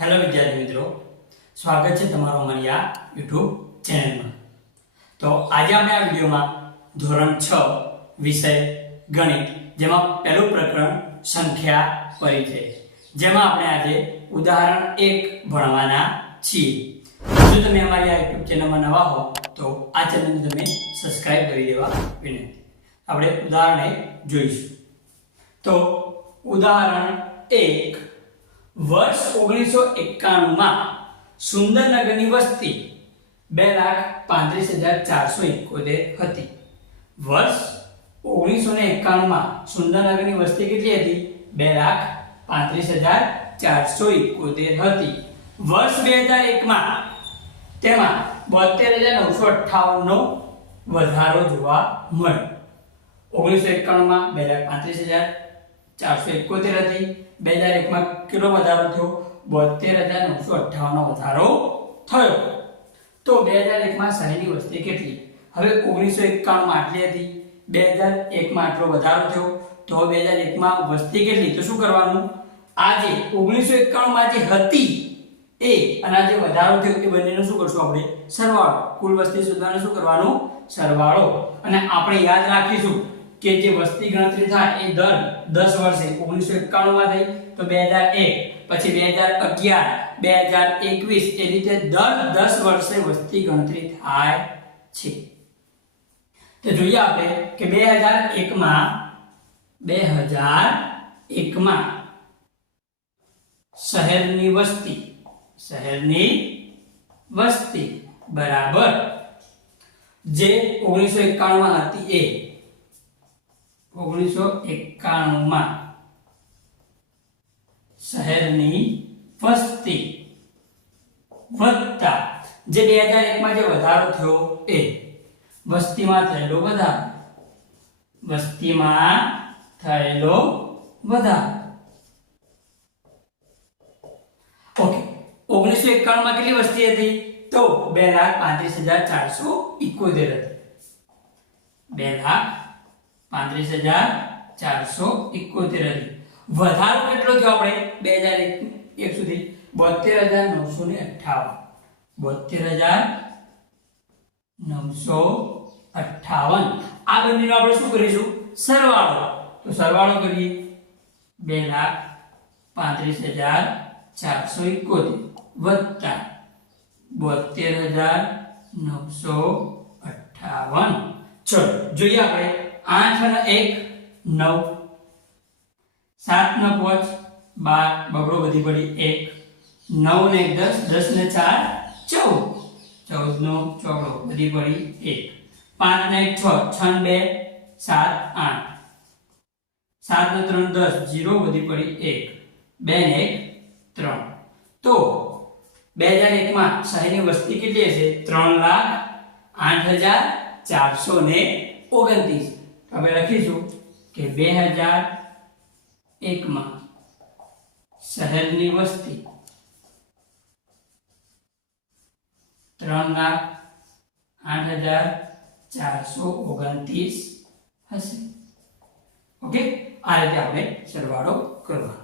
Hello વિદ્યાર્થી મિત્રો, સ્વાગત છે તમારું અમારી આ યુટ્યુબ ચેનલમાં. તો આજે આપણે આ વિડીયોમાં ધોરણ છ વિષય ગણિત, જેમાં પહેલું પ્રકરણ સંખ્યા પરિચય. જેમાં આપણે આજે ઉદાહરણ એક ભણવાના છીએ. જો તમે અમારી આ યુટ્યુબ ચેનલમાં નવા હો, તો આ ચેનલને તમે સબસ્ક્રાઇબ કરી દેવા વિનંતી. આપણે ઉદાહરણ એક જોઈશું. તો ઉદાહરણ એક વર્ષ ઓગણીસો એકાણુંમાં સુંદરનગરની વસ્તી બે લાખ પાંત્રીસ હજાર ચારસો એકોતેર હતી. વર્ષ ઓગણીસો ને એકાણુંમાં સુંદરનગરની વસ્તી કેટલી હતી? બે લાખ પાંત્રીસ હજાર ચારસો એકોતેર હતી. વર્ષ બે હજાર એકમાં તેમાં બોતેર હજાર નવસો અઠ્ઠાવનનો વધારો જોવા મળ્યો. ઓગણીસો એકાણુંમાં બે લાખ પાંત્રીસ હજાર ચારસો એકોતેર હતી. બે હજાર એકમાં કેટલો વધારો થયો? બોતેર હજાર નવસો અઠ્ઠાવનનો વધારો થયો. તો બે હજાર એકમાં શહેરની વસ્તી કેટલી? હવે ઓગણીસો એકાણુંમાં આટલી હતી. બે હજાર એકમાં આટલો વધારો થયો. તો બે હજાર એકમાં વસ્તી કેટલી? તો શું કરવાનું? આજે ઓગણીસો એકાણુંમાં જે હતી એ અને આ જે વધારો થયો એ બંનેનો શું કરશું આપણે? સરવાળો. કુલ વસ્તી શોધવાનો શું કરવાનું? સરવાળો. અને આપણે યાદ રાખીશું કે જે વસ્તી ગણતરી થાય એ દર દસ વર્ષે, ઓગણીસો એકાણુંમાં થઈ, તો બે હજાર એક, પછી બે હજાર અગિયાર, બે હજાર એકવીસ, એ રીતે દર દસ વર્ષે વસ્તી ગણતરી થાય છે. તો જોઈએ આપણે કે બે હજાર એકમાં, બે હજાર એકમાં શહેરની વસ્તી શહેરની વસ્તી, બરાબર, જે ઓગણીસો એકાણુંમાં હતી એ ઓગણીસો એકાણુંમાં શહેરની વસ્તી વધતા જે બે હજાર એકમાં જે વધારો થયો એ વસ્તીમાં થયેલો વધારો. વસ્તીમાં થયેલો વધારો. ઓકે ઓગણીસો એકાણુંમાં કેટલી વસ્તી હતી? તો બે લાખ પાંત્રીસ હજાર ચારસો ઇકોતેર હતી. બે લાખ પાંત્રીસ હજાર ચારસો ઇકોતેર હતી વધારો કેટલો થયો આપણે? બે હજાર એક સુધી. બોતેર હજાર નવસો ને અઠાવન બોતેર હજાર નવસો અઠાવન આ આપણે શું કરીશું? સરવાળો. તો સરવાળો કરીએ. બે લાખ પાંત્રીસ હજાર ચારસો ઇકોતેર વત્તા બોતેર હજાર નવસો અઠાવન ચલો, જોઈએ આપણે. આઠ એક, નવ. સાત ને પાંચ, બાર. બગડો વધી પડી. એક. નવ ને દસ દસ ને ચાર, ચૌદ. ચૌદ નો ચોગડો વધી પડી. એક. પાંચ ને છ છ બે, સાત, આઠ. સાત ને ત્રણ, દસ, જીરો વધી પડી. એક. બે ને એક, ત્રણ. તો બે હજાર એકમાં શહેરની વસ્તી કેટલી હશે? ત્રણ લાખ આઠ હજાર ચારસો ને ઓગણત્રીસ. હવે લખીશું કે બે હજાર એકમાં શહેરની વસ્તી ત્રણ લાખ આઠ હજાર ચારસો ઓગણત્રીસ હશે. ઓકે? આ રીતે આપણે સરવાળો કરવાનો.